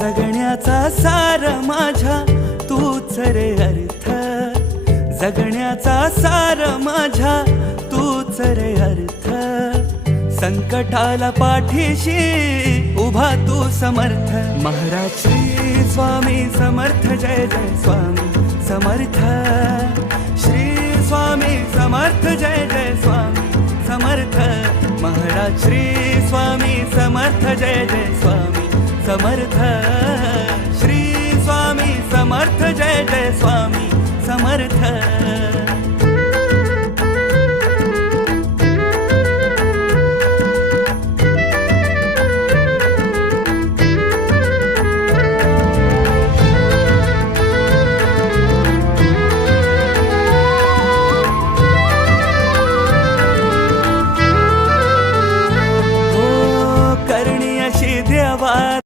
जगण्याचा सार माझ्या तूच रे अर्थ, जगण्याचा सार माझ्या तूच रे अर्थ. संकटाला पाठीशी उभा तू समर्थ. महाराज श्री स्वामी समर्थ, जय जय स्वामी समर्थ. श्री स्वामी समर्थ, जय जय स्वामी समर्थ. महाराज श्री स्वामी समर्थ, जय जय स्वामी समर्थ.